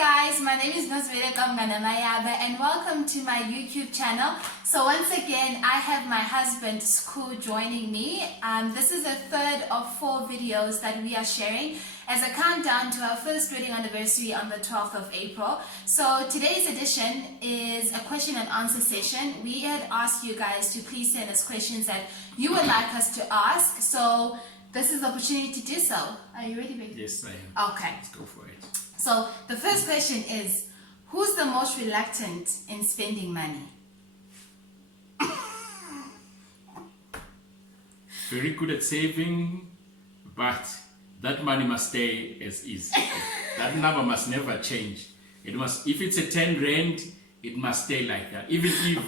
guys, my name is Nosvele Kamganamayabe and welcome to my YouTube channel. So once again, I have my husband Sku joining me. This is the third of 4 videos that we are sharing as a countdown to our first wedding anniversary on the 12th of April. So today's edition is a question and answer session. We had asked you guys to please send us questions that you would like us to ask. So this is the opportunity to do so. Are you ready, baby? Yes, I am. Okay. Let's go for it. So the first question is, who's the most reluctant in spending money? Very good at saving, but that money must stay as is. That number must never change. It must, if it's a 10 rand, it must stay like that. Even if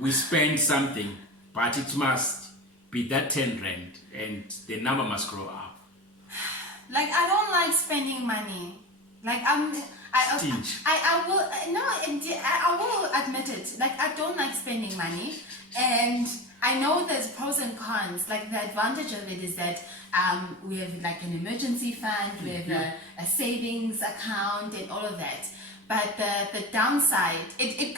we spend something, but it must be that 10 rand and the number must grow up. Like, I don't like spending money. Like, I will admit it. Like, I don't like spending money, and I know there's pros and cons. Like, the advantage of it is that we have like an emergency fund, we have a savings account, and all of that. But the downside, it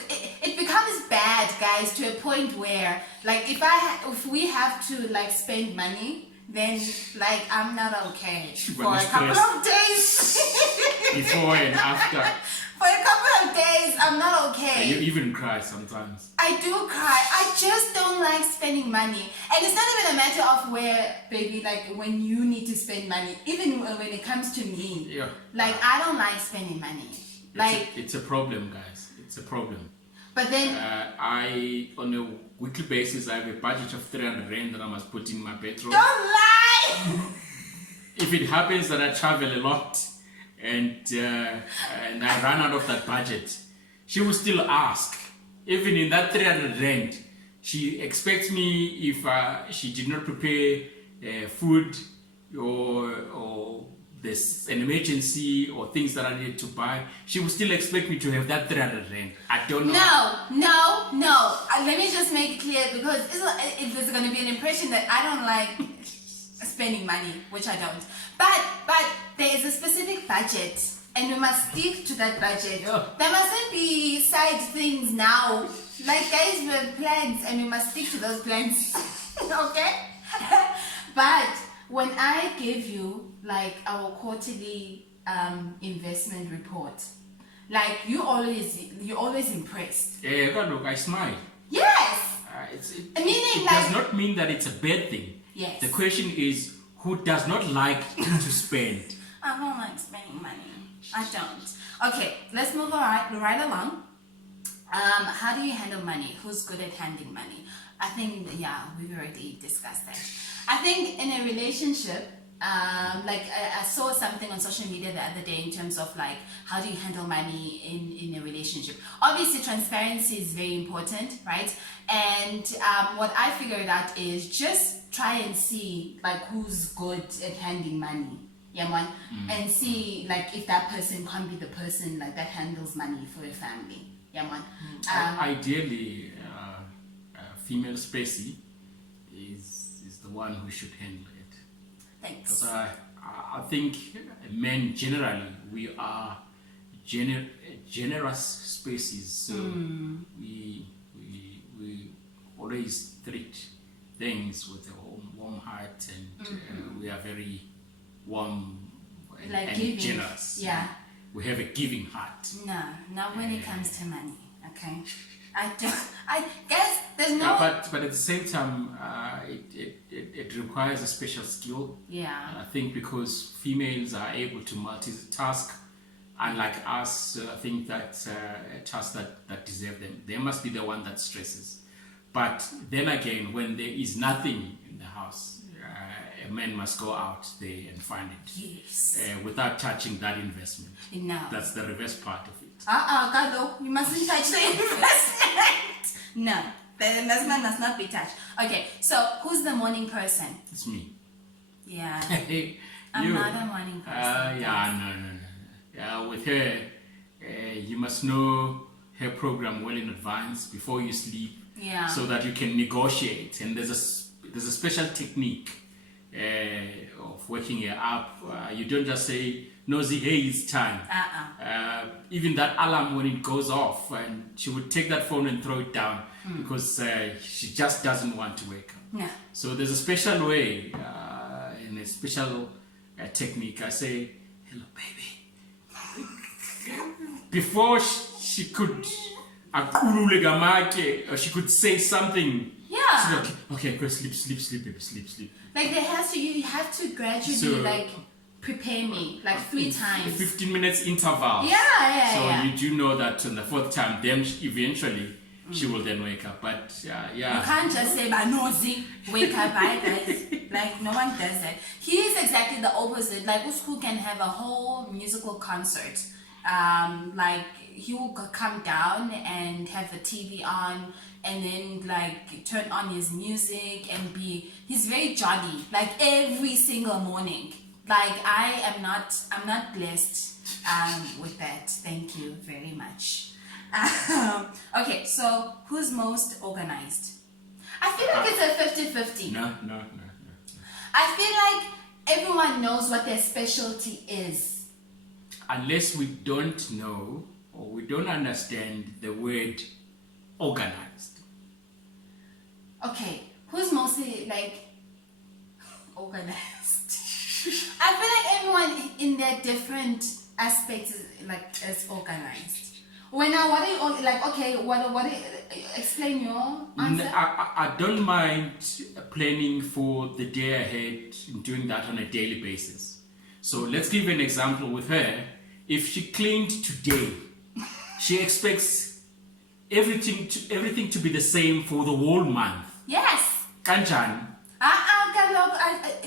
becomes bad, guys, to a point where, like, if we have to like spend money, then like I'm not okay for a couple of days. Before and after. For a couple of days, I'm not okay. You even cry sometimes. I do cry. I just don't like spending money. And it's not even a matter of where, baby, like when you need to spend money. Even when it comes to me. Yeah. Like, I don't like spending money. It's a problem, guys. It's a problem. But then I, on a weekly basis, I have a budget of 300 rand that I must put in my petrol. don't lie! If it happens that I travel a lot and I run out of that budget, she will still ask. Even in that 300 rand, she expects me, if she did not prepare food or there's an emergency or things that I need to buy, she will still expect me to have that 300 rand. I don't know. No. Let me just make it clear, because there's going to be an impression that I don't like spending money, which I don't. But there is a specific budget, and we must stick to that budget. Yeah. There mustn't be side things now. Like, guys, we have plans, and we must stick to those plans. Okay? But when I give you like our quarterly investment report, like you're always impressed. Yeah, look, I smile. Yes. It Meaning, does not mean that it's a bad thing. Yes. The question is, who does not like to spend? I don't like spending money. I don't. Okay, let's move right along. How do you handle money? Who's good at handling money? I think, yeah, we've already discussed that. I think in a relationship, like I saw something on social media the other day in terms of like, how do you handle money in a relationship? Obviously, transparency is very important, right? And what I figured out is just try and see like who's good at handling money. Yeah, man. And see like if that person can be the person like that handles money for a family. Yeah, man. Ideally, female spacey is the one who should handle it. Thanks. Because I think men generally, we are generous species, so we always treat things with a warm heart, and we are very warm and generous. Yeah. We have a giving heart. No, not when it comes to money. Okay. I guess there's no. But at the same time, it requires a special skill. Yeah. I think because females are able to multitask, unlike us, I think that tasks that deserve them, they must be the one that stresses. But then again, when there is nothing in the house, a man must go out there and find it. Yes. Without touching that investment. No. That's the reverse part of it. Carlo, you mustn't touch the investment. No, the investment must not be touched. Okay, so who's the morning person? It's me. Yeah. I'm not a morning person. No. Yeah, with her, you must know her program well in advance before you sleep. Yeah. So that you can negotiate. And there's a special technique of waking her up. You don't just say, Nosy, hey, it's time. even that alarm when it goes off, and she would take that phone and throw it down because she just doesn't want to wake up. Yeah. So there's a special way and a special technique. I say, hello, baby. Before she could or she could say something. Yeah. She's like, okay, go sleep, baby, sleep. Like you have to gradually like prepare me like 3 times. 15 minutes interval. Yeah. So you do know that on the 4th time, then eventually she will then wake up. But yeah. You can't just say, "But nosy, wake up, bye guys." Like no one does that. He is exactly the opposite. Like Usku can have a whole musical concert. Like he will come down and have the TV on, and then like turn on his music and he's very jolly. Like every single morning. Like I'm not blessed with that. Thank you very much. Okay, so who's most organized? I feel like it's a 50-50. No. I feel like everyone knows what their specialty is. Unless we don't know or we don't understand the word organized. Okay, who's mostly like organized? I feel like everyone in their different aspects is organized. What are you like? Okay, what? Explain your answer. I don't mind planning for the day ahead and doing that on a daily basis. So let's give an example with her. If she cleaned today, she expects everything to be the same for the whole month. Yes. Kanjan.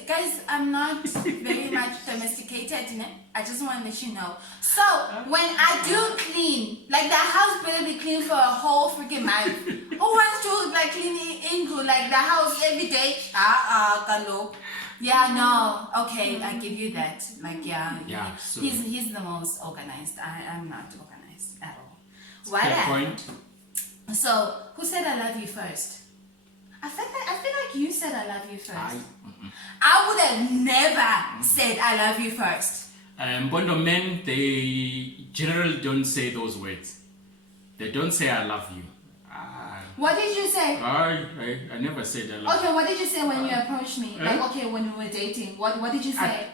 Guys, I'm not very much domesticated, you know? I just want to let you know. So, when I do clean, like the house better be clean for a whole freaking month. Who wants to like clean into like the house every day? Kalo. Yeah, no. Okay, I give you that. Like, yeah. So He's the most organized. I'm not organized at all. fair point. So, who said I love you first? I feel like you said I love you first. I would have never said I love you first. Bondo men, they generally don't say those words. They don't say I love you. What did you say? I never said I love you. Okay, what did you say when you approached me? Like, okay, when we were dating, what did you say?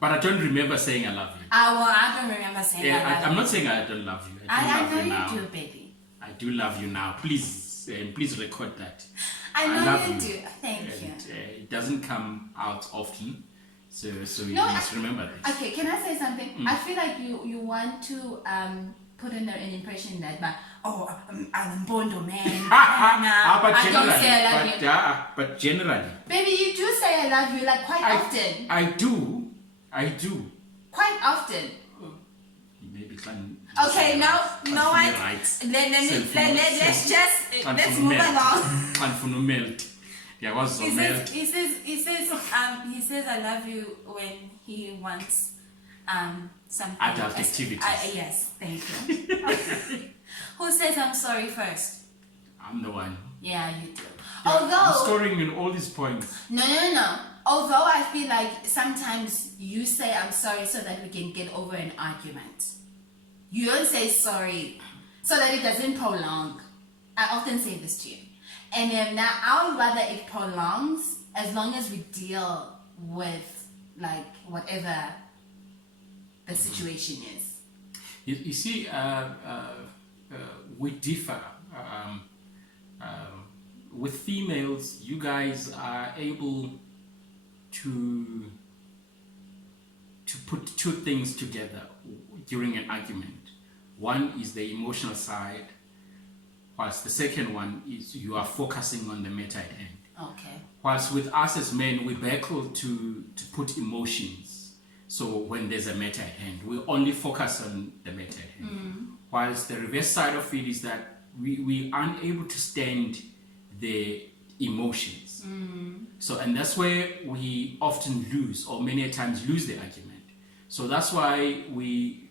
But I don't remember saying I love you. I don't remember saying I love you. I'm not saying I don't love you. I know you do, baby. I do love you now. Please record that. I know love you do. Thank you. It doesn't come out often, so you No, must remember this. Okay, can I say something? I feel like you want to put in an impression that, I'm Bondo man. But I don't say I love you. But generally, Baby, you do say I love you like quite often. I do. Quite often. Maybe can. Okay, now you know what? Let's move along. He says I love you when he wants something. Adult activities. Yes, thank you. Who says I'm sorry first? I'm the one. Yeah, you do. I'm scoring in all these points. No. Although I feel like sometimes you say I'm sorry so that we can get over an argument. You don't say sorry so that it doesn't prolong. I often say this to you. And now I would rather it prolongs as long as we deal with like whatever the situation is. You see, we differ. With females, you guys are able to put 2 things together during an argument. One is the emotional side, whilst the second one is you are focusing on the matter at hand. Okay. Whilst with us as men, we battle to put emotions. So when there's a matter at hand, we only focus on the matter at hand. Whilst the reverse side of it is that we aren't able to stand the emotions. So, and that's where we often lose, or many times lose the argument. So that's why we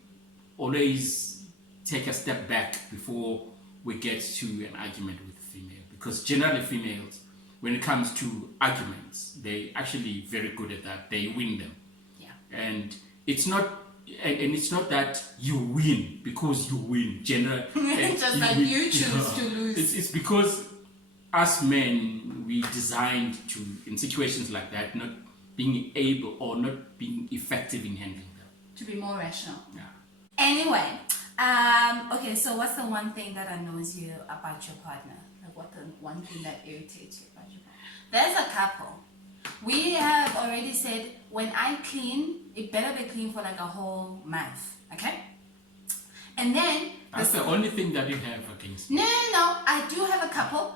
always take a step back before we get to an argument with a female. Because generally females, when it comes to arguments, they actually very good at that. They win them. Yeah. and it's not. And it's not that you win because you win. General, Just like you choose to lose. It's because us men, we designed to, in situations like that, not being able or not being effective in handling them. To be more rational. Yeah. Anyway, okay, so what's the one thing that annoys you about your partner? Like, what the one thing that irritates you about your partner? There's a couple. We have already said, when I clean, it better be clean for like a whole month, okay? And then... That's the only thing that you have against me. No, I do have a couple.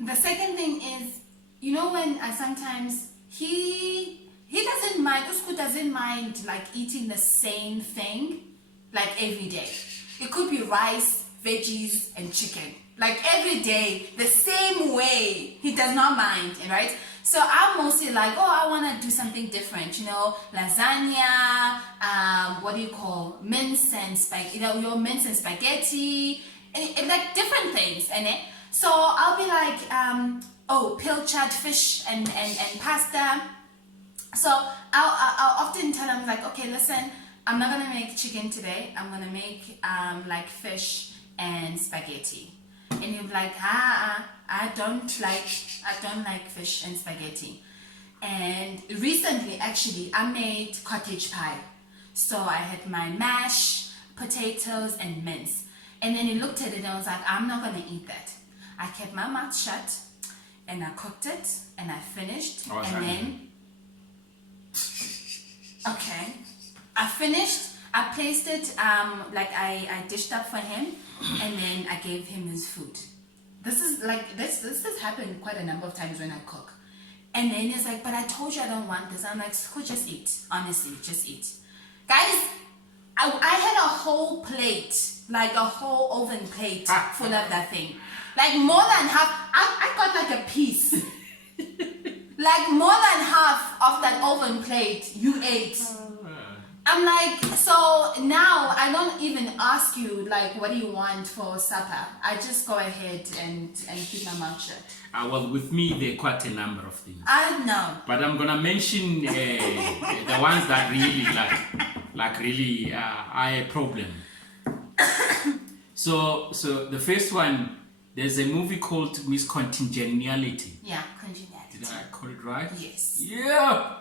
The second thing is, you know, when I sometimes, he doesn't mind, Usku doesn't mind like eating the same thing like every day. It could be rice, veggies, and chicken. Like every day, the same way. He does not mind, right? So I'm mostly like, oh, I want to do something different, you know, lasagna, what do you call, mince and spaghetti, your mince and spaghetti, and like different things, and it. So I'll be like, oh, pilchard fish and pasta. So I'll often tell him like, okay, listen, I'm not gonna make chicken today. I'm gonna make like fish and spaghetti. And he'll be like, I don't like fish and spaghetti. And recently, actually, I made cottage pie. So I had my mash, potatoes, and mince. And then he looked at it and I was like, I'm not gonna eat that. I kept my mouth shut, and I cooked it, and I finished, and then, okay, I finished. I placed it, like I dished up for him, and then I gave him his food. This is like, this has happened quite a number of times when I cook. And then he's like, but I told you I don't want this. I'm like, so just eat. Honestly, just eat. Guys, I had a whole plate, like a whole oven plate full of that thing. Like more than half, I got like a piece. Like more than half of that oven plate you ate. I'm like, so now I don't even ask you like, what do you want for supper? I just go ahead and keep my mouth shut. Well, with me, there are quite a number of things. I know. But I'm gonna mention the ones that really really are a problem. So the first one, there's a movie called Miss Congeniality. Yeah, Congeniality. Did I call it right? Yes. Yeah.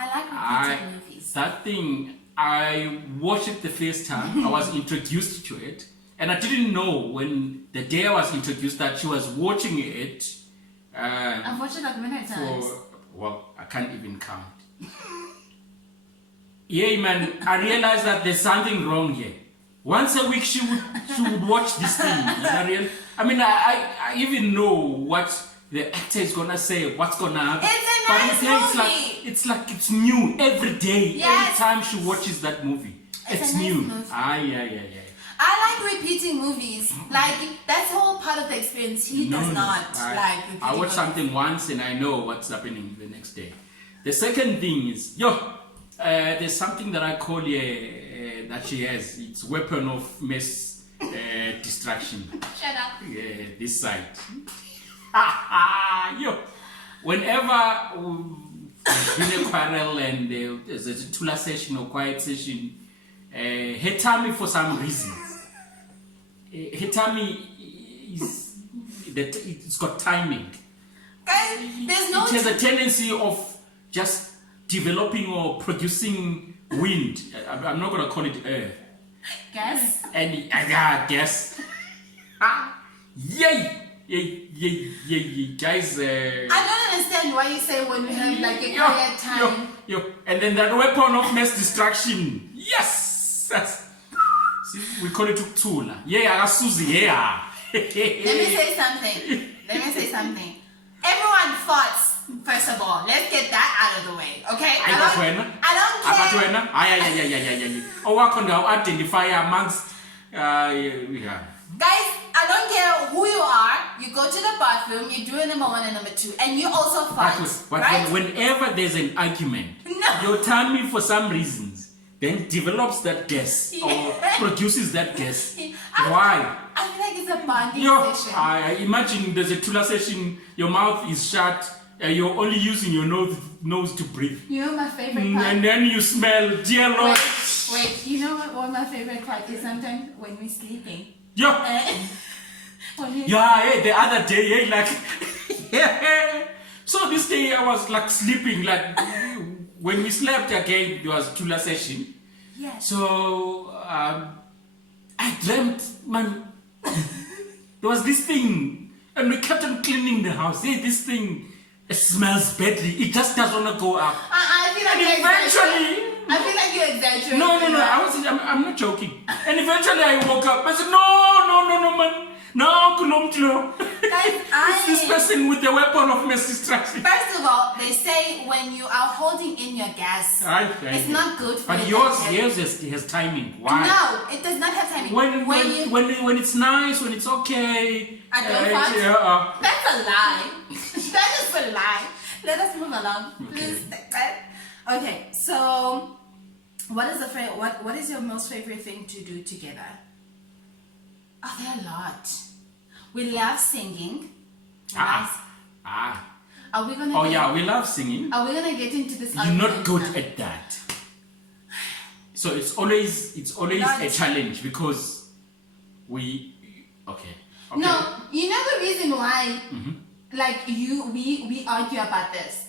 I like repeating movies. That thing, I watched it the first time. I was introduced to it, and I didn't know when the day I was introduced that she was watching it. I've watched it like many times. Well, I can't even count. Yeah, man, I realized that there's something wrong here. Once a week she would watch this thing. I mean, I even know what the actor is gonna say, what's gonna happen. It's a nice movie. It's new every day. Yes. Every time she watches that movie, it's a new. nice movie. Yeah. I like repeating movies. Like that's all part of the experience. He does not like repeating I watch movies. something once and I know what's happening the next day. The second thing is, there's something that I call that she has. It's weapon of mass distraction. Shut up. This side. Whenever we've been a quarrel and there's a tula session or quiet session, her tummy for some reason. Her tummy it's got timing. Guys, there's no. It has a tendency of just developing or producing wind. I'm not gonna call it air. Guess. And guess. Yay! Guys. I don't understand why you say when we have like a quiet time. And then that weapon of mass distraction. Yes. See, we call it Tula. Yeah, Susie. Yeah. Let me say something. Everyone thoughts. First of all, let's get that out of the way, okay? I don't care. Oh, what can I identify amongst? Guys, I don't care who you are. You go to the bathroom, you do a number one and number two, and you also fight. But right? whenever there's an argument, your tummy for some reasons then develops that gas or produces that gas. Why? I feel like it's a bonding session. I imagine there's a Tula session, your mouth is shut, You're only using your nose to breathe. You know my favorite part? And then you smell, dear Lord. Wait, you know what my favorite part is? Sometimes when we're sleeping. Yeah. When we Yeah, the other day, like, So this day I was like sleeping, like, when we slept again, there was Tula session. Yes. So, I dreamt, there was this thing, and we kept on cleaning the house. Hey, this thing, it smells badly. It just doesn't want to go up. I feel like And eventually, I feel like you're exaggerating. no, I'm not joking. And eventually I woke up. I said, no, man. No, Kulomtlo. Guys, It's this person with the weapon of mass destruction. First of all, they say when you are holding in your gas, it's not good for But your yours digestion. has timing. Why? No, it does not have timing. When it's nice, when it's okay. I don't want. Yeah, That's a lie. That is a lie. Let us move along, please. Okay, so what is your most favorite thing to do together? Oh, there are a lot. We love singing. Are we gonna? Oh yeah, we love singing. Are we gonna get into this? You're not argument good now? at that. So it's always a challenge because we. Okay. No, you know the reason why. Like we argue about this.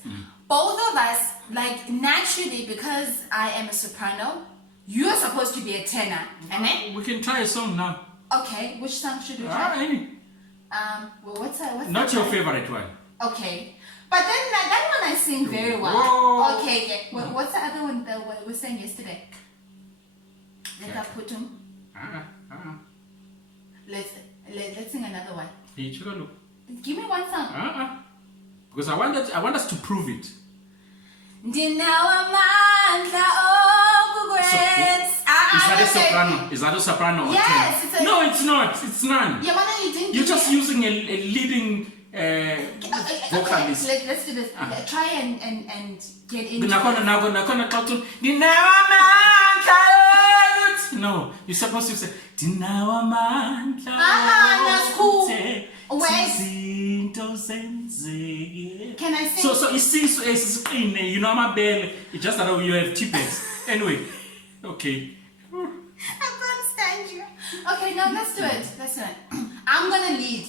Both of us, like naturally, because I am a soprano, you're supposed to be a tenor. Amen. We can try a song now. Okay, which song should we try? Any. Well, what's Not your favorite one. Okay, but then that one I sing very well. Whoa. Okay. What's the other one that we sang yesterday? Let's sing another one. Give me one song. Because I want us to prove it. Is that a soprano? Or yes. tenor? No, it's not. It's none. Yeah, you didn't. You're just using a leading vocalist. Okay, let's do this. Try and get into. No, you're supposed to say. That's cool. Wait. Can I sing? So it seems as you know my bell. It's just that you have tippets. Anyway, okay. I can't stand you. Okay, no, let's do it. I'm gonna lead.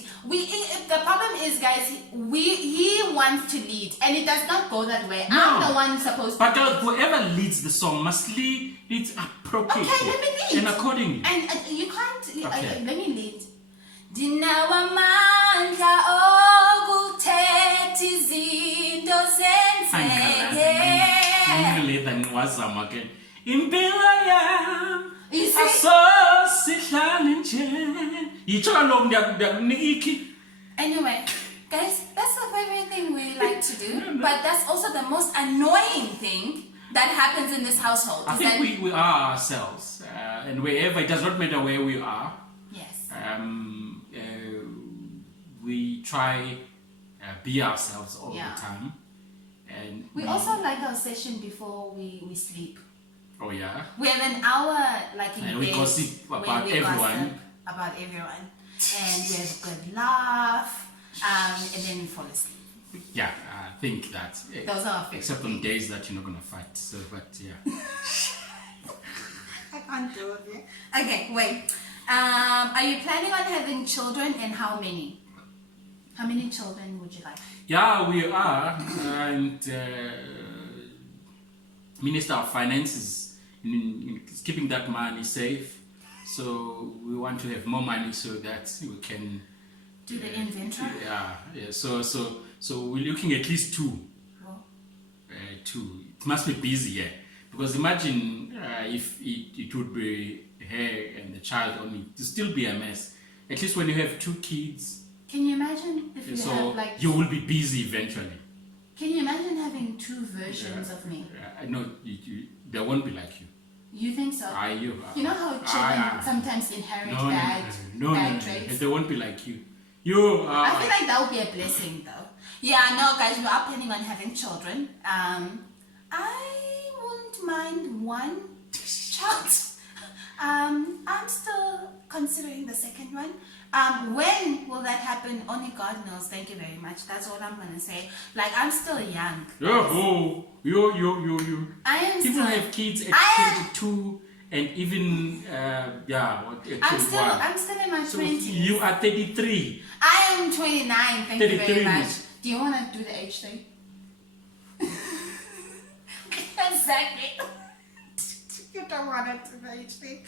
The problem is, guys, he wants to lead, and it does not go that way. No. I'm the one supposed to. But whoever leads the song must lead it appropriately. Okay, let me lead. And accordingly. And you can't. Okay. Let me lead. Dinawamandla okuthetha izinto zenzeke. Impilo yam You see? asosihlala nje. Yitsho kaloku ndiyakunika ikhi. Anyway, guys, that's the favorite thing we like to do, but that's also the most annoying thing that happens in this household. I think we are ourselves, and wherever, it does not matter where we are. Yes. We try be ourselves all Yeah. the time, and We also like our session before we sleep. Oh yeah. We have an hour like in And bed we gossip where about we everyone. gossip about everyone, and we have a good laugh, and then we fall asleep. Yeah, I think that. Those are our favorite Except on things. days that you're not gonna fight. So, but yeah. I can't do it. Okay, wait. Are you planning on having children, and how many? How many children would you like? Yeah, we are, and Minister of Finance is keeping that money safe. So we want to have more money so that we can Do the inventory? Yeah. So we're looking at least two. Oh. Two. It must be busy, yeah. Because imagine if it would be her and the child only, to still be a mess. At least when you have two kids. Can you imagine if you have like... you will be busy eventually. Can you imagine having two versions of me? No, there won't be like you. You think so? You know how children sometimes inherit bad traits? They won't be like you. I feel like that would be a blessing though. Yeah, no guys, we are planning on having children. I wouldn't mind one child. I'm still considering the second one. When will that happen? Only God knows. Thank you very much. That's all I'm gonna say. Like, I'm still young. Oh, you. I am People still. have kids at 22 and even, at 21. I'm still in my So 20s. you are 33. I am 29. Thank you very 33 much. minutes. Do you want to do the age thing? Exactly. You don't want to do the age thing.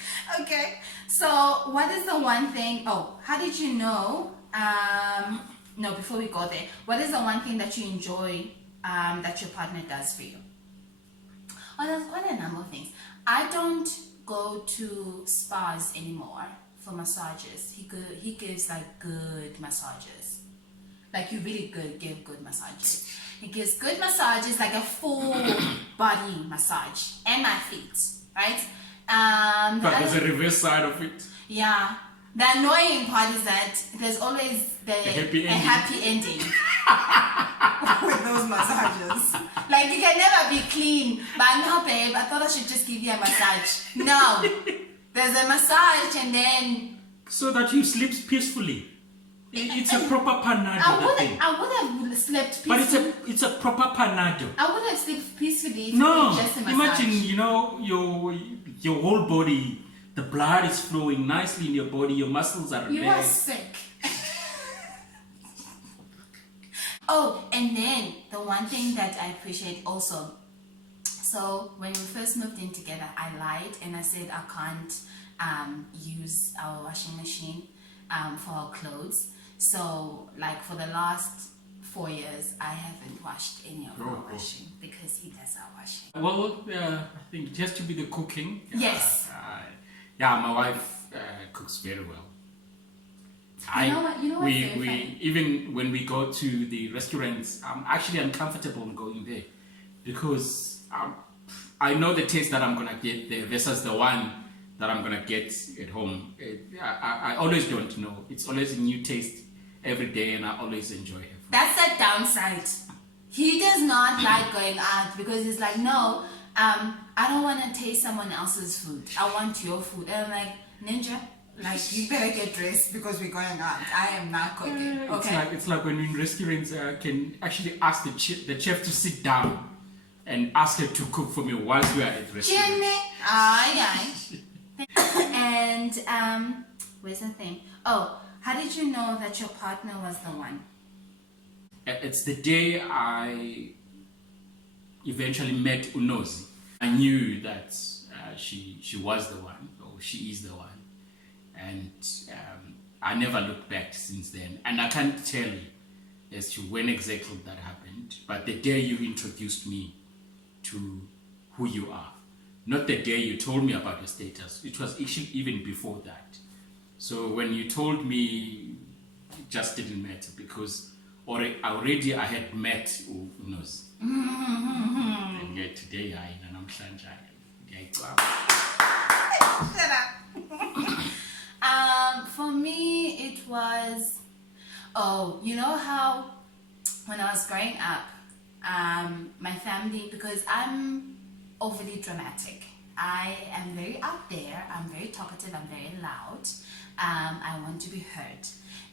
Okay. So, what is the one thing? Oh, how did you know? No, before we go there, what is the one thing that you enjoy that your partner does for you? Oh, there's quite a number of things. I don't go to spas anymore for massages. He gives like good massages. Like, you really give good massages. He gives good massages, like a full body massage, and my feet, right? But there's a reverse side of it. Yeah. The annoying part is that there's always a happy ending with those massages. Like, you can never be clean. But no, babe, I thought I should just give you a massage. No. There's a massage and then... So that you sleep peacefully. It's a proper panado. I would have slept peacefully. But it's a proper panado. I would have slept peacefully if No, it was just a massage. imagine, your whole body, the blood is flowing nicely in your body, your muscles are You are relaxed. sick. Oh, and then the one thing that I appreciate also. So when we first moved in together, I lied and I said I can't use our washing machine for our clothes. So, like, for the last 4 years, I haven't washed any of our washing because he does our washing. Well, I think it has to be the cooking. Yes. My wife cooks very well. You know what, we even when we go to the restaurants, I'm actually uncomfortable in going there because I know the taste that I'm gonna get there versus the one that I'm gonna get at home. I always don't know. It's always a new taste every day, and I always enjoy it. That's the downside. He does not like going out because he's like, no, I don't want to taste someone else's food. I want your food. And I'm like, Ninja, like, you better get dressed because we're going out. I am not cooking. Okay. It's like when in restaurants can actually ask the chef to sit down and ask her to cook for me whilst we are at the restaurant. Jenny. Aye. And where's the thing? Oh, how did you know that your partner was the one? It's the day I eventually met Unozi. I knew that she was the one, or she is the one, and I never looked back since then. And I can't tell you as to when exactly that happened, but the day you introduced me to who you are, not the day you told me about your status. It was actually even before that. So when you told me, it just didn't matter because already I had met Unozi. And yet today I am For me, it was, you know how when I was growing up, my family, because I'm overly dramatic. I am very out there. I'm very talkative. I'm very loud. I want to be heard.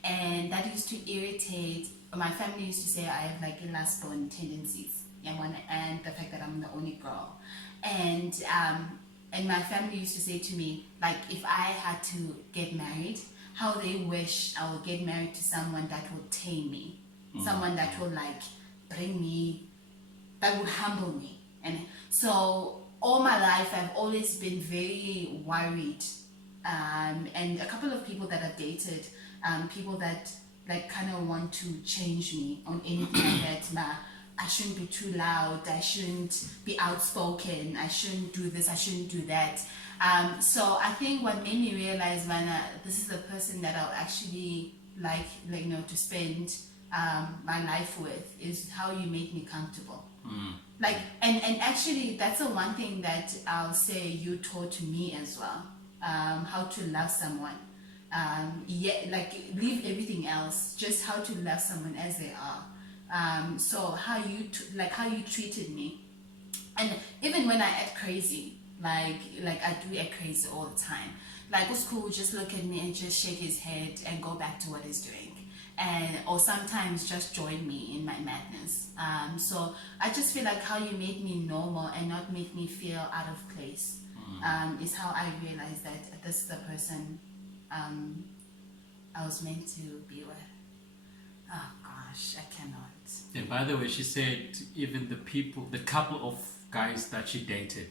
And that used to irritate, my family used to say I have like last-born tendencies. And the fact that I'm the only girl. And my family used to say to me, like, if I had to get married, how they wish I would get married to someone that would tame me. Someone that will like bring me, that would humble me. And so all my life I've always been very worried. And a couple of people that I've dated, people that like kind of want to change me on anything like that. I shouldn't be too loud, I shouldn't be outspoken, I shouldn't do this, I shouldn't do that. So I think what made me realize when this is the person that I'll actually like to spend my life with is how you make me comfortable. Like, and actually that's the one thing that I'll say you taught to me as well. How to love someone. Like, leave everything else, just how to love someone as they are. So how you treated me, and even when I act crazy, Like I do act crazy all the time. Like Usku would just look at me and just shake his head and go back to what he's doing, and or sometimes just join me in my madness. So I just feel like how you make me normal and not make me feel out of place is how I realized that this is the person I was meant to be with. Oh gosh, I cannot. And by the way, she said even the couple of guys that she dated.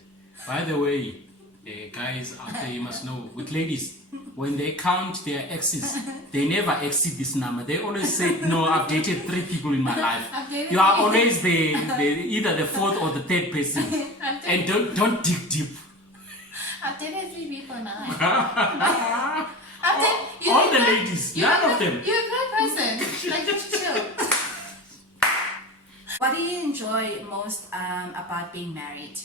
By the way, guys out there, you must know, with ladies, when they count their exes, they never exceed this number. They always say, no, I've dated 3 people in my life. You are always either the 4th or the 3rd person. And don't dig deep. I've dated 3 people in my life. All the ladies, none of them. You're a good person. Like, just chill. What do you enjoy most about being married?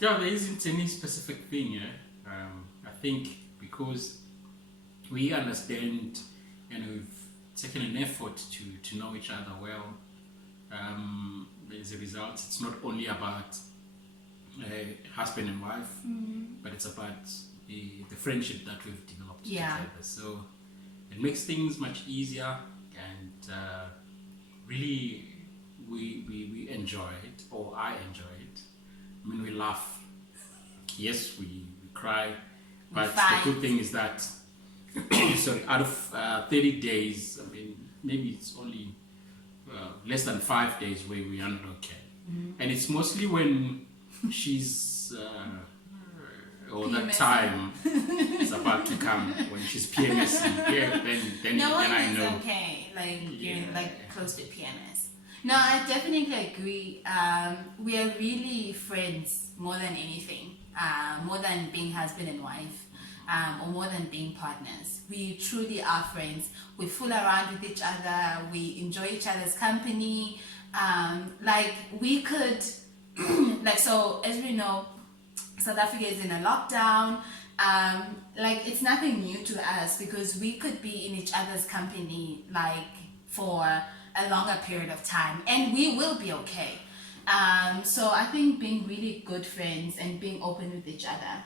Yeah, there isn't any specific thing, I think because we understand and we've taken an effort to know each other well. As a result, it's not only about husband and wife, but it's about the friendship that we've developed together. So it makes things much easier, and really we enjoy it, or I enjoy it. I mean, we laugh. Yes, we cry, but the good thing is that sorry, out of 30 days, I mean, maybe it's only less than 5 days where we are not okay, and it's mostly when she's or PMSing. that time is about to come when she's PMSing. Yeah, then I know. Okay, like you're like close to PMS. No, I definitely agree. We are really friends more than anything, more than being husband and wife, or more than being partners. We truly are friends. We fool around with each other. We enjoy each other's company. Like we could, like, so as we know, South Africa is in a lockdown. Like it's nothing new to us because we could be in each other's company like for a longer period of time, and we will be okay. So I think being really good friends and being open with each other,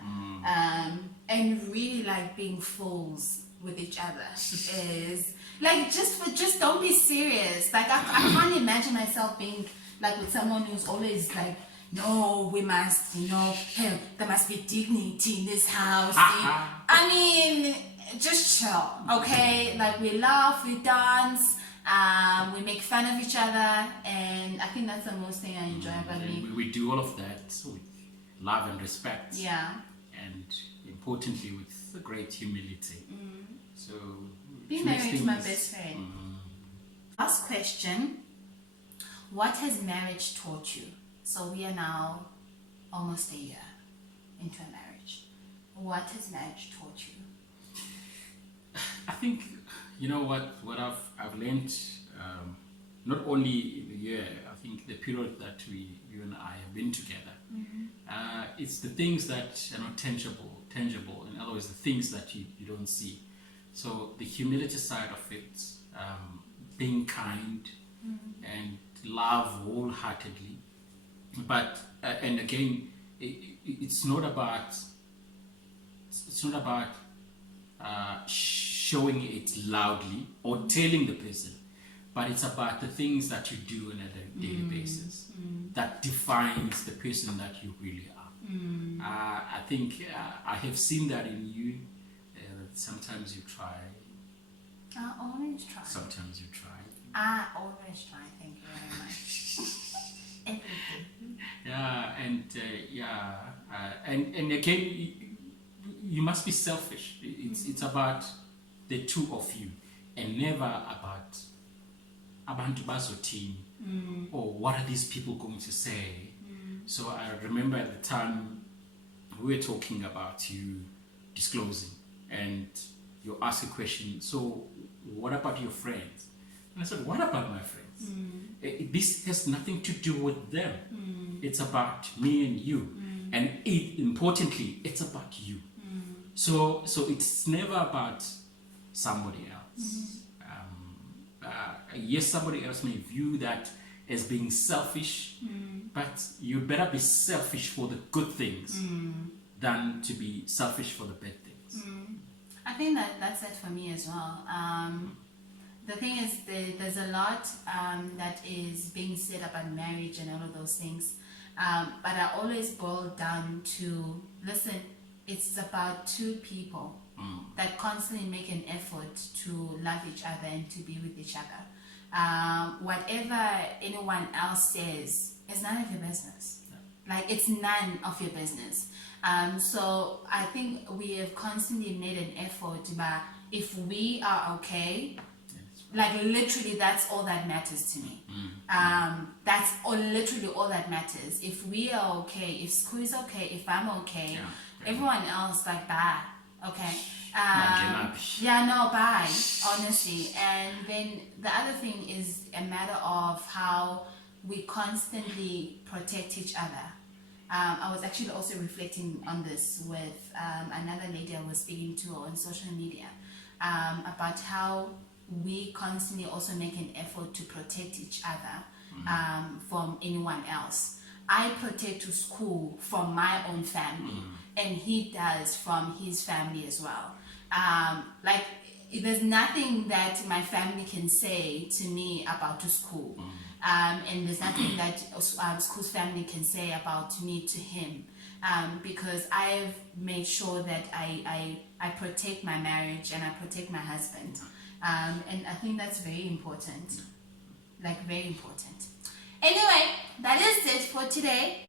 and really like being fools with each other is like just don't be serious. Like I can't imagine myself being like with someone who's always like, no, we must, hey, there must be dignity in this house. I mean, just chill, okay? Like we laugh, we dance. We make fun of each other, and I think that's the most thing I enjoy about me. We do all of that with love and respect. Yeah. And importantly, with great humility. So being married to my best friend. Last question: what has marriage taught you? So we are now almost a year into a marriage. What has marriage taught you? I think, you know what I've learned, not only the year, I think the period that you and I have been together, it's the things that are not tangible. In other words, the things that you don't see. So the humility side of it, being kind and love wholeheartedly. But and again, it's not about showing it loudly or telling the person, but it's about the things that you do on a daily basis that defines the person that you really are. I think I have seen that in you. Sometimes you try. I always try. Sometimes you try. I always try. Thank you very much. Everything. Yeah, and again, you must be selfish. It's about the two of you, and never about abantu bazothini or what are these people going to say. So I remember at the time we were talking about you disclosing, and you asked a question. So what about your friends? And I said, what about my friends? This has nothing to do with them. It's about me and you, and importantly, it's about you. So it's never about somebody else. Yes, somebody else may view that as being selfish, but you better be selfish for the good things than to be selfish for the bad things. I think that's it for me as well. The thing is, there's a lot that is being said about marriage and all of those things, but I always boil down to, listen, it's about two people that constantly make an effort to love each other and to be with each other. Whatever anyone else says is none of your business. Like, it's none of your business. So I think we have constantly made an effort, but if we are okay, like literally that's all that matters to me. That's literally all that matters. If we are okay, if school is okay, if I'm okay, everyone else, like, bye. Okay. Yeah, no, bye, honestly. And then the other thing is a matter of how we constantly protect each other. I was actually also reflecting on this with another lady I was speaking to on social media, about how we constantly also make an effort to protect each other from anyone else. I protect to school from my own family, and he does from his family as well. Like, there's nothing that my family can say to me about to school, and there's nothing that school's family can say about me to him, because I've made sure that I protect my marriage and I protect my husband, and I think that's very important, like very important. Anyway, that is it for today.